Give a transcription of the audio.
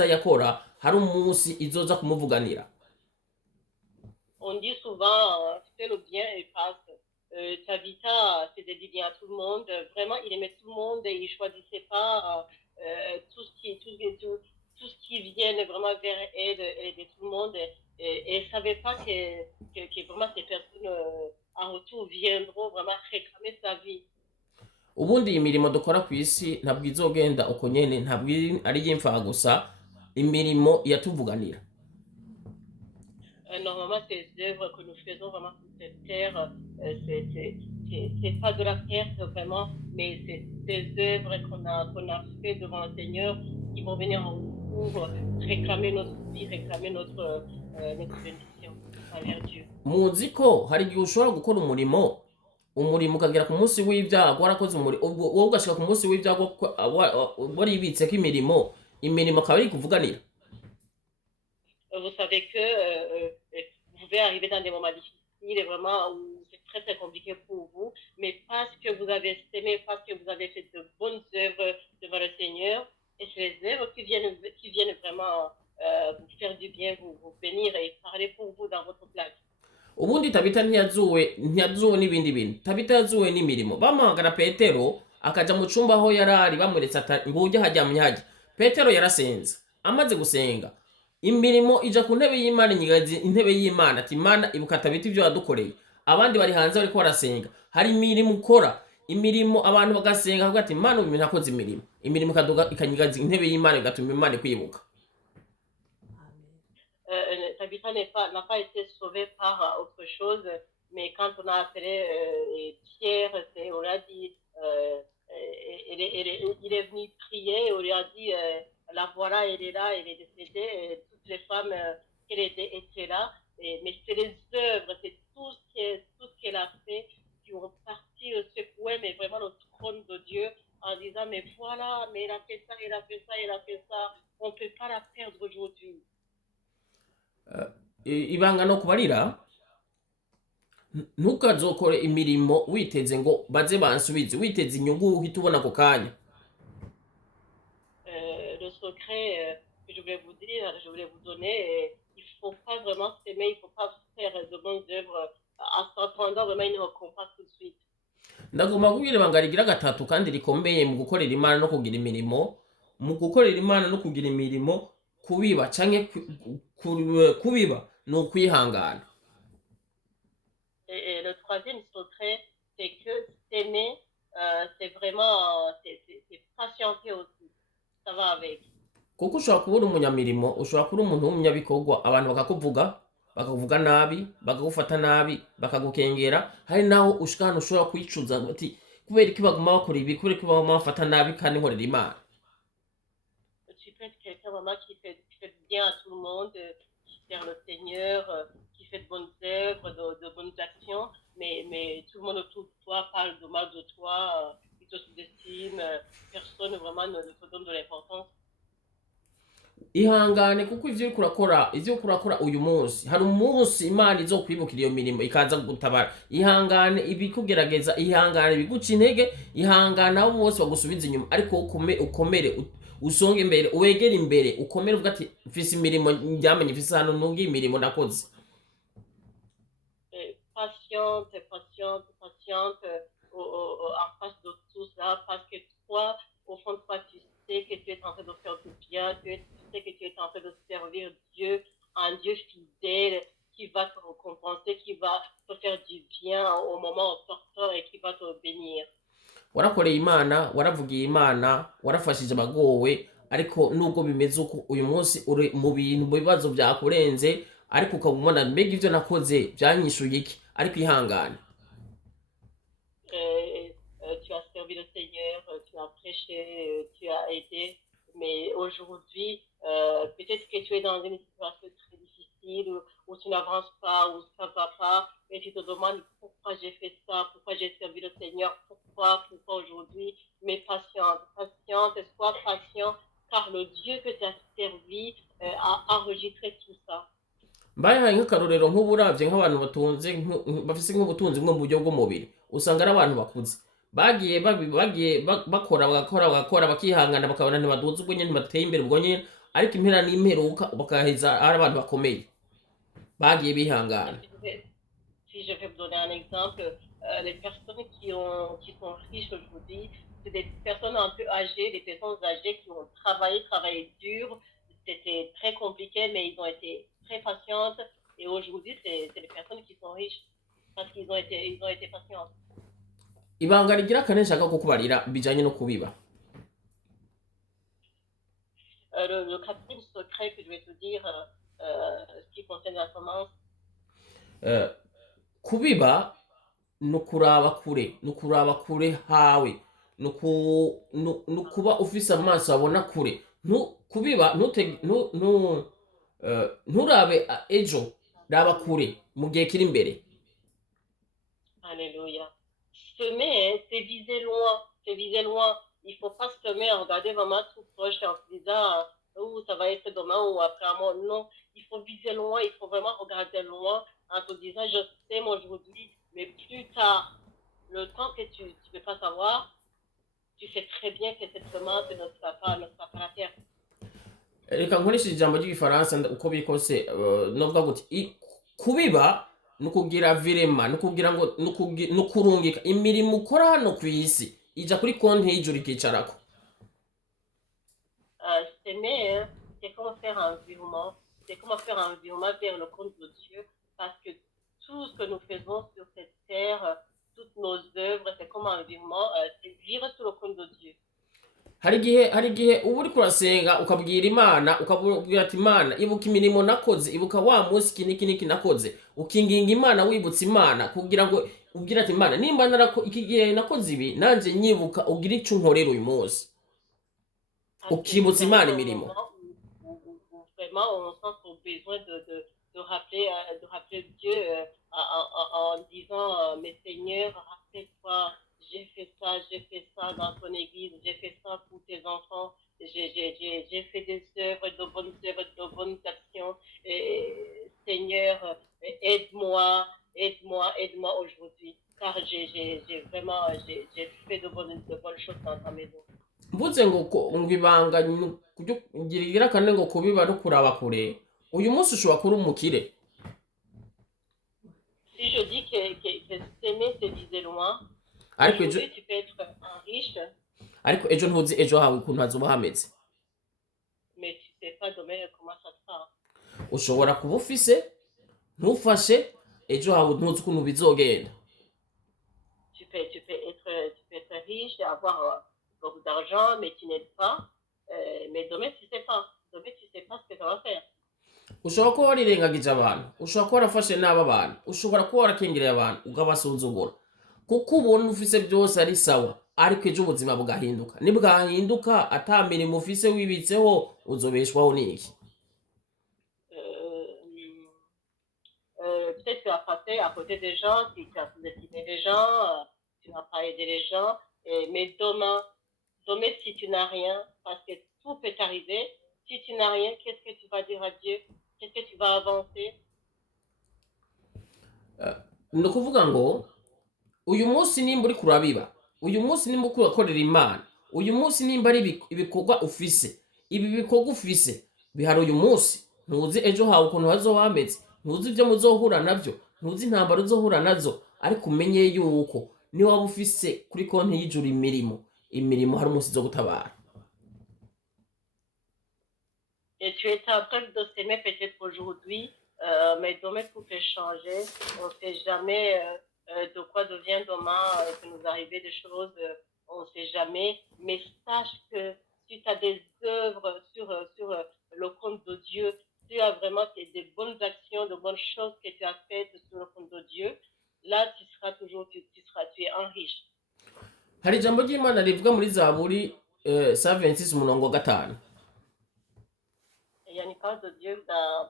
myiza yakora hari umunsi izoza kumuvuganira. On dit souvent, fais le bien et passe. Tabitha faisait du bien à tout le monde. Vraiment, il aimait tout le monde et il choisissait pas tout ce qui vient vraiment vers elle, elle aidait tout le monde. Et elle savait pas que vraiment ces personnes en retour viendront vraiment réclamer sa vie. Ubundi iyi mirimo dukora ku isi ntabwo izogenda uko nyene, ntabwo ari y'imfaha gusa, imirimo yatuvuganira. Normalement, ces œuvres que nous faisons vraiment sur cette terre, c'est pas de la terre vraiment, mais c'est des œuvres qu'on a fait devant le Seigneur qui vont venir en retour réclamer notre vie, réclamer notre bénédiction envers Dieu. Muzi ko hari igihe ushobora gukora umurimo ukagera ku munsi w'ibyago warakoze wowe ugashika ku munsi w'ibyago waribitseko imirimo akaba ari kuvuganira. Vous savez que vous pouvez arriver dans des moments difficiles et vraiment où c'est très très compliqué pour vous, mais parce que vous avez aimé, parce que vous avez fait de bonnes œuvres devant le Seigneur, et c'est les œuvres qui viennent vraiment vous faire du bien, vous bénir et parler pour vous dans votre place. Ubundi Tabita ntiyazuwe n'ibindi bintu, Tabita yazuwe n'imirimo. Bamuhamagara Petero akaja mu cumba aho yarari bamuretse ati ngujye hajyamye hajya. Petero yarasenze, amaze gusenga imirimo ija ku ntebe y'Imana, inyigazi intebe y'Imana ati Imana ibuka Tabita ibyo yadukoreye. Abandi bari hanze bariko barasenga, hari imirimo ukora, imirimo abantu bagasenga avuga ati Imana ubu nakoze imirimo ikanyigaza intebe y'Imana igatuma Imana kwibuka. Tabitha n'a pas été sauvée par autre chose, mais quand on a appelé Pierre, on lui a dit, il est venu prier, on lui a dit, la voilà, elle est là, elle est décédée, toutes les femmes qu'elle aidait étaient là, mais c'est les œuvres, c'est tout ce qu'elle a fait qui ont parti secouer, mais vraiment le trône de Dieu en disant, mais voilà, mais elle a fait ça, elle a fait ça, elle a fait ça, on ne peut pas la perdre aujourd'hui. Ibanga no kubarira ntukazokore imirimo witeze ngo baze bansubize, witeze inyungu uhita ubona ako kanya. Le secret que je voulais vous dire, je voulais vous donner, il faut pas vraiment s'aimer, il faut pas faire de bonnes œuvres en s'attendant vraiment une récompense tout de suite. Ndagomba kubwira ibanga rigira gatatu kandi rikomeye mu gukorera Imana no kugira imirimo, kubiba canke kubiba ni ukwihangana. Et le troisième secret, c'est que s'aimer, c'est vraiment c'est patienter aussi. Ça va avec. Kuko ushobora kubura umunyamirimo, ushobora kuba umuntu w'umunyabikorwa, abantu bakakuvuga nabi, bakagufata nabi, bakagukengera, hari naho ushika hano ushobora kwicuza ati kubera iki baguma bakora ibi, kubera iki baguma bafata nabi kandi nkorera Imana. Tu peux être quelqu'un vraiment qui fait du bien à tout le monde, qui sert le Seigneur, qui fait de bonnes œuvres, de bonnes actions, mais tout le monde autour de toi parle de mal de toi, il te sous-estime, personne vraiment ne te donne de l'importance. Ihangane kuko ivyo kurakora uyu munsi hari umunsi Imana izokwibukira iyo mirimo ikaza gutabara. Ihangane ibikugerageza, ihangane biguca intege, ihangane abo bose bagusubiza inyuma, ariko ukomere usonge imbere, uwegere imbere, ukomere uvuga ati mfise imirimo njyamenye, mfise hano nubwo imirimo nakoze. Patiente en face de tout ça, parce que toi, au fond de toi, tu sais que tu es en train de faire du bien, tu sais que tu es en train de servir Dieu, un Dieu fidèle qui va te récompenser, qui va te faire du bien au moment opportun et qui va te bénir. Warakoreye Imana, waravugiye Imana, warafashije abagowe, ariko nubwo bimeze uko uyu munsi uri mu bintu mu bibazo byakurenze, ariko ukabumona mbega ivyo nakoze byanyishuye iki, ariko ihangane. Tu as servi le Seigneur, tu as prêché, tu as aidé, mais aujourd'hui, peut-être que tu es dans une situation très difficile où tu n'avances pas, où ça ne va pas, et tu te demandes pourquoi j'ai fait ça, pourquoi j'ai servi le Seigneur, pourquoi aujourd'hui, mais patiente, sois patient, car le Dieu que tu as servi a enregistré tout ça. Mbaye nk'akarorero nk'uburavye nk'abantu batunze bafise nk'ubutunzi bwo mu buryo bw'umubiri, usanga ari abantu bakuze bagiye bakora bakihangana, bakabona ntibaduze ubwo nyene, ntibateye imbere ubwo nyene, ariko impera n'imperuka bakaheza ari abantu bakomeye bagiye bihangana. Si je vais, si je vais vous donner un exemple, les personnes qui sont riches aujourd'hui, c'est des personnes un peu âgées, des personnes âgées qui ont travaillé dur. C'était très compliqué, mais ils ont été très patientes. Et aujourd'hui, c'est les personnes qui sont riches parce ils ont été patientes. Ibanga rigira kane nshaka kukubarira bijanye no kubiba. Le quatrième secret que je vais te dire, ce qui concerne la semence, Eh, kubiba nukuraba kure, nukuraba kure hawe, nukuba ufise amaso abona kure. Kubiba nturabe ejo, raba kure mu gihe kiri imbere. alléluia. Semer, hein, c'est viser loin, c'est viser loin. Il faut pas semer en regarder vraiment tout proche en se disant, oh, ça va être demain ou après un mois. Non, il faut viser loin, il faut vraiment regarder loin en te disant, je sème aujourd'hui, mais plus tard, le temps que tu ne peux pas savoir, tu sais très bien que cette semence ne sera pas la terre. Reka nkoresheje ijambo ry'igifaransa uko biri kose, novuga guti kubiba nukugira virema, nukugira ngo nukurungika imirimo ukora hano ku isi ija kuri konti y'ijuru ikicarako. S'aimer, hein, c'est comment faire un virement, c'est comment faire un virement vers le compte de Dieu, parce que tout ce que nous faisons sur cette terre, toutes nos œuvres, c'est comme un virement, c'est vivre sur le compte de Dieu. hari igihe uba uriko urasenga ukabwira Imana, ukabwira ati Imana ibuka imirimo nakoze, ibuka wa munsi iki niki nakoze, ukinginga Imana wibutsa Imana kugira ngo ubwire ati Imana nimba iki gihe nakoze ibi nanje nyibuka ugire ico unkorera uyu munsi, ukibutsa Imana imirimo. Où vraiment on sent son besoin de rappeler Dieu en disant, mais Seigneur, rappelle-toi, j'ai fait ça dans ton église, j'ai fait ça pour tes enfants, j'ai fait des œuvres, de bonnes actions. Et, Seigneur, aide-moi aujourd'hui, car j'ai fait de bonnes choses dans ta maison. Mvuze ngo ibanga gira kane ngo kubiba no kuraba kure, uyu munsi ushobora kuba umukire. Si je dis que s'aimer, c'est viser loin, ariko aujourd'hui tu peux être un riche, ariko ejo ntuzi ejo hawe ukuntu hazoba hameze. mais tu sais pas demain comment ça sera. Ushobora kuba ufise ntufashe, ejo hawe ntuzi ukuntu bizogenda. Tu peux être riche et avoir beaucoup d'argent, mais tu n'aides pas. Mais demain, tu sais pas. Demain, tu sais pas ce que ça va faire. Ushobora kuba warirengagije abantu, ushobora kuba warafashe nabi abantu, ushobora kuba warakengereye abantu ukabasuzugura, kuko ubona ufise byose ari sawa, ariko ejo ubuzima bugahinduka. Nibwahinduka ata mirimo ufise wibitseho, uzobeshwaho n'iki? Peut-être tu as passé à côté des gens, tu as sous-estimé les gens, tu n'as pas aidé les gens. Mais demain, si tu n'as rien, parce que tout peut t'arriver, si tu n'as rien, qu'est-ce que tu vas dire à Dieu? Qu'est-ce que tu vas avancer? Ni ukuvuga ngo uyu munsi nimba uri kurabiba, uyu munsi nimba uri kurakorera Imana, uyu munsi nimba ari ibikorwa ufise, ibi bikorwa ufise bihari uyu munsi, ntuzi ejo hawe ukuntu hazoba hameze, ntuzi ibyo muzohura navyo, ntuzi intambara uzohura nazo, ariko umenye yuko ni waba ufise kuri konti y'ijuru imirimo hari umunsi zo gutabara. Et tu es en train de s'aimer peut-être aujourd'hui, mais demain tout peut changer. On ne sait jamais de quoi devient demain, que nous arriver des choses, on ne sait jamais. Mais sache que si tu as des œuvres sur le compte de Dieu, tu as vraiment des bonnes actions, de bonnes choses que tu as faites sur le compte de Dieu, là tu seras toujours, tu es un riche. Hari ijambo ry'Imana rivuga muri Zaburi 76:5. Il y a une parole de Dieu dans